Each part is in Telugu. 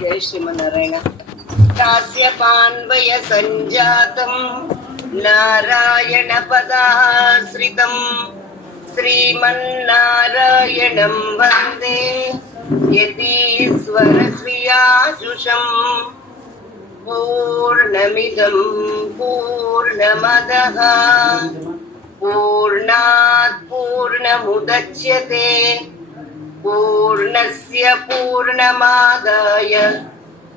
जय श्रीमन्नारायण। कास्यपान्वय संजातं नारायण पदाश्रितं श्रीमन्नारायणं वन्दे यतीश्वर श्रियाजुषम्। पूर्णमिदं पूर्णमदः पूर्णात् पूर्णमुदच्यते पूर्णस्य पूर्णमादाय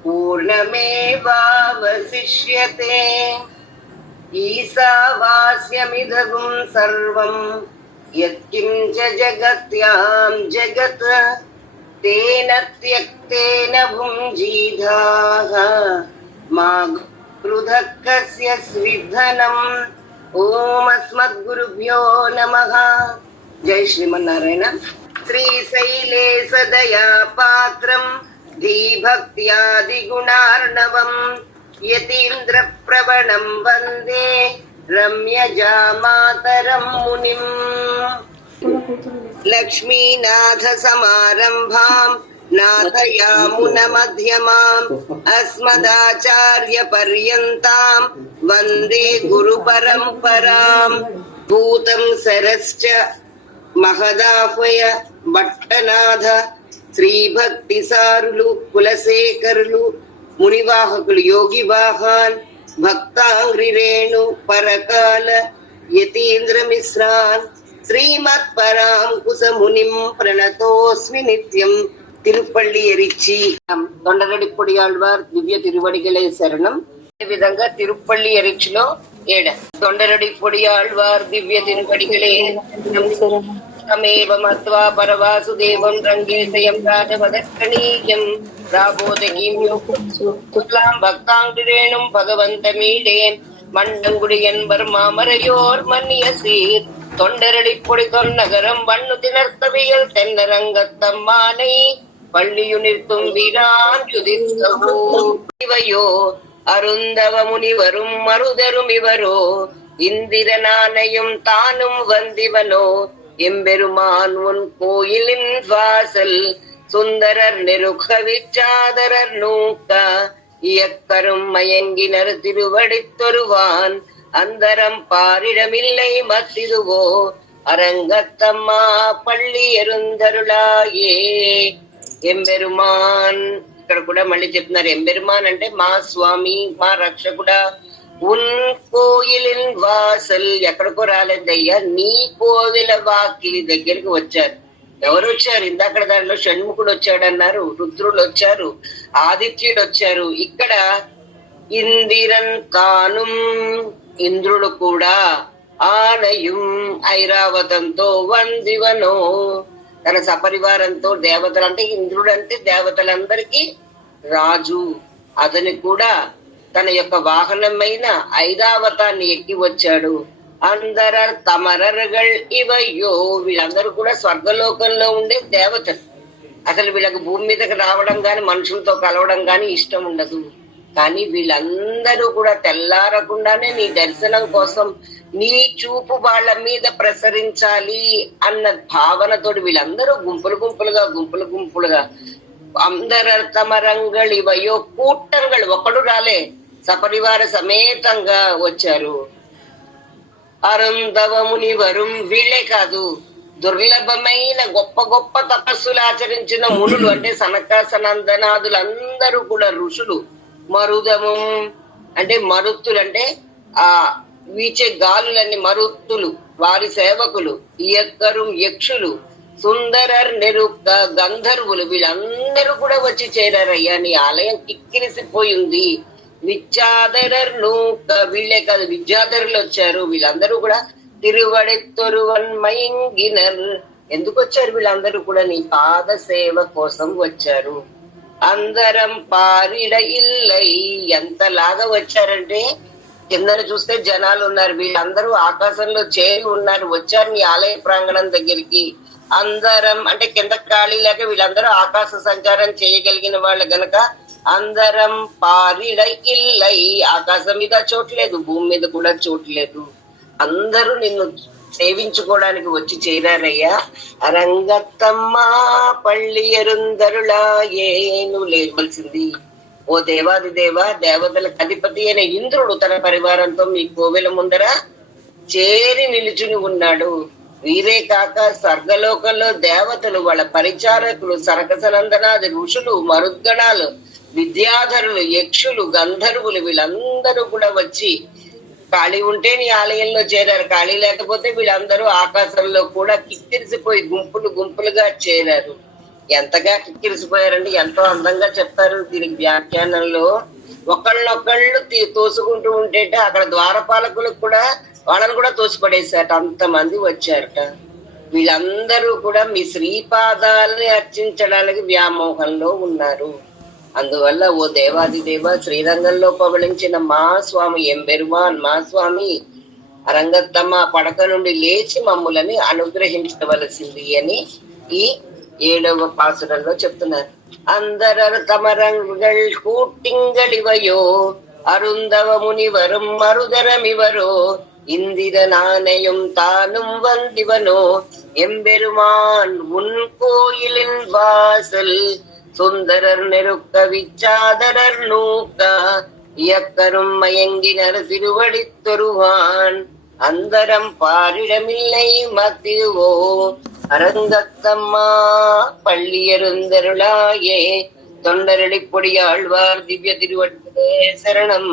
पूर्णमेवावशिष्यते। ईशावास्यमिदगुं सर्वं यत्किञ्च जगत्यां जगत् तेन त्यक्तेन भुञ्जीधाः मा क्रुधः कस्य स्विद्धनम्। ओम अस्मद्गुरुभ्यो नमः। जय श्रीमन्नारायण। श्रीशैले सदया पात्रं धीभक्त्यादिगुणार्णवं यतीन्द्रप्रवणं वन्दे रम्यजामातरं मुनिम्। लक्ष्मीनाथसमारम्भां नाथयामुनमध्यमाम् अस्मदाचार्यपर्यन्तां वन्दे गुरुपरम्पराम्। भूतं सरश्च महदाह्वय భట్టనాథ శ్రీభక్తిసారులు కులశేఖరులు మునివాహకులు యోగి వాహాన్ భక్తాంగ్రి రేణు పరకాల యతీంద్ర మిశ్రాన్ శ్రీమత్ పరాంకుశ మునిం ప్రణతోస్మి నిత్యం. తిరుపల్లి ఎరిచి తొండరడిపొడి ఆళ్వార్ దివ్య తిరువడిగలే శరణం. ఈ విధంగా తిరుపల్లి ఎరిచిలో తొండరడిపొడి ఆళ్వార్ దివ్య తిరువడిగలే తమేవ మత్వా పరవాసుదేవం రంగేశయం రాజవదక్కణీయం రాబోదకీం యుక్లాం భక్తాంగిరేణుం భగవంతమీడే மண்டங்குடி என்பர் மாமரையோர் மன்னிய சீர் தொண்டரடிப்பொடி தொன்னகரம் வண்ணு திணர்த்தவியல் தென்னரங்கத்தம்மானை பள்ளியுனிர்த்தும் வீரான் யுதிர்த்தவோ இவையோ அருந்தவ முனிவரும் மருதரும் இவரோ இந்திரனானையும் தானும் வந்திவனோ எம்பெருமான் உன் கோயிலின் வாசல் சுந்தரர் நெருக்க விச்சாதரர் நூக்க இயக்கரும் மயங்கினர் திருவடித்தொருவான் அந்தரம் பாரிடமில்லை மத்திதுவோ அரங்கத்தம்மா பள்ளி ఎరుందరులాయే. ఎంబెరుమాన్ ఇక్కడ కూడా మళ్ళీ చెప్తున్నారు. ఎంబెరుమాన్ అంటే మా స్వామి మా రక్షకుడా. ఉన్ కోయిలిన్ వాసల్ ఎక్కడికో రాలేదయ్యా, నీ కోవిల వాకిలి దగ్గరికి వచ్చారు. ఎవరు వచ్చారు? ఇందాక దానిలో షణ్ముఖుడు వచ్చాడు అన్నారు, రుద్రుడు వచ్చారు, ఆదిత్యుడు వచ్చారు. ఇక్కడ ఇందిరన్ కానుం ఇంద్రుడు కూడా ఆనయుం ఐరావతంతో వందివనో తన సపరివారంతో దేవతలు అంటే ఇంద్రుడు అంటే దేవతలందరికీ రాజు. అతని కూడా తన యొక్క వాహనమైన ఐరావతాన్ని ఎక్కి వచ్చాడు. అందరర్ తమరర్గల్ ఇవయ్యో వీళ్ళందరూ కూడా స్వర్గలోకంలో ఉండే దేవతలు. అసలు వీళ్ళకి భూమి మీదకి రావడం గాని మనుషులతో కలవడం గాని ఇష్టం ఉండదు. కానీ వీళ్ళందరూ కూడా తెల్లారకుండానే నీ దర్శనం కోసం నీ చూపు వాళ్ళ మీద ప్రసరించాలి అన్న భావనతోటి వీళ్ళందరూ గుంపులు గుంపులుగా అందరర్ తమరంగల్ ఇవయ్యో కూట్టంగళ్ళు ఒక్కడు రాలే, సపరివార సమేతంగా వచ్చారు. అరుంధవముని వరుం వీళ్ళే కాదు, దుర్లభమైన గొప్ప గొప్ప తపస్సులు ఆచరించిన మునులు అంటే సనక సనందనాదులందరూ కూడా ఋషులు. మరుదము అంటే మరుత్తులు అంటే ఆ వీచే గాలులన్నీ మరుత్తులు, వారి సేవకులు. ఇయక్కరు యక్షులు, సుందరర్ నిరుక్త గంధర్వులు వీళ్ళందరూ కూడా వచ్చి చేరారయ్యా. నీ ఆలయం కిక్కిరిసిపోయింది. విద్యాధరర్ నూక వీళ్ళే కాదు, విద్యాధరులు వచ్చారు. వీళ్ళందరూ కూడా తిరువడిత్తొరువన్మయంగినర్ ఎందుకు వచ్చారు? వీళ్ళందరూ కూడా నీ పాద సేవ కోసం వచ్చారు. అందరం పారిడ ఇల్లై ఎంతలాగా వచ్చారంటే కిందన చూస్తే జనాలు ఉన్నారు, వీళ్ళందరూ ఆకాశంలో చేరి ఉన్నారు, వచ్చారు నీ ఆలయ ప్రాంగణం దగ్గరికి. అందరం అంటే కింద ఖాళీ లేక వీళ్ళందరూ ఆకాశ సంచారం చేయగలిగిన వాళ్ళు గనక అందరం పారిడ ఇల్లై ఆకాశం మీద చోట్లేదు, భూమి మీద కూడా చోట్లేదు. అందరూ నిన్ను సేవించుకోవడానికి వచ్చి చేరారయ్యా. అరంగత్తమ్మా పళ్ళి ఎరుందరులాయే, నువ్వు లేవలసింది ఓ దేవాది దేవ, దేవతలకు అధిపతి అయిన ఇంద్రుడు తన పరివారంతో మీ కోవెల ముందర చేరి నిలుచుని ఉన్నాడు. వీరే కాక స్వర్గలోకంలో దేవతలు, వాళ్ళ పరిచారకులు, సరకసనందనాది ఋషులు, మరుద్గణాలు, విద్యాధరులు, యక్షులు, గంధర్వులు, వీళ్ళందరూ కూడా వచ్చి ఖాళీ ఉంటే నీ ఆలయంలో చేరారు, ఖాళీ లేకపోతే వీళ్ళందరూ ఆకాశంలో కూడా కిక్కిరిసిపోయి గుంపులు గుంపులుగా చేరారు. ఎంతగా కిక్కిరిసిపోయారంటే ఎంతో అందంగా చెప్తారు దీనికి వ్యాఖ్యానంలో. ఒకళ్ళనొకళ్ళు తోసుకుంటూ ఉంటే అక్కడ ద్వారపాలకులకు కూడా వాళ్ళని కూడా తోసిపడేశారట, అంతమంది వచ్చారట. వీళ్ళందరూ కూడా మీ శ్రీపాదాలని అర్చించడానికి వ్యామోహంలో ఉన్నారు. అందువల్ల ఓ దేవాది దేవ, శ్రీరంగంలో పవళించిన మా స్వామి ఎంబెరుమాన్, మా స్వామి అరంగత్తమ్మ పడక నుండి లేచి మమ్ములని అనుగ్రహించవలసింది అని ఈ 7వ పాసురంలో చెప్తున్నారు. అందరరు తమరంగల్ కూటింగళివయో అరుందవ మునివரும் மருதரமிவரோ இந்திர நாணயம் தானும் வந்திவனோ எம்பெருமான் உன் கோயிலின் வாசல் சுந்தரர் நெருக்க விச்சாதரர் நூக்க இயக்கரும் மயங்கினர் திருவடி தொருவான் அந்தரம் பாரிடமில்லை மத்தியுவோ அரங்கத்தம்மா பள்ளியருந்தருளாயே தொண்டரடி பொடியாழ்வார் திவ்ய திருவடிகளே சரணம்.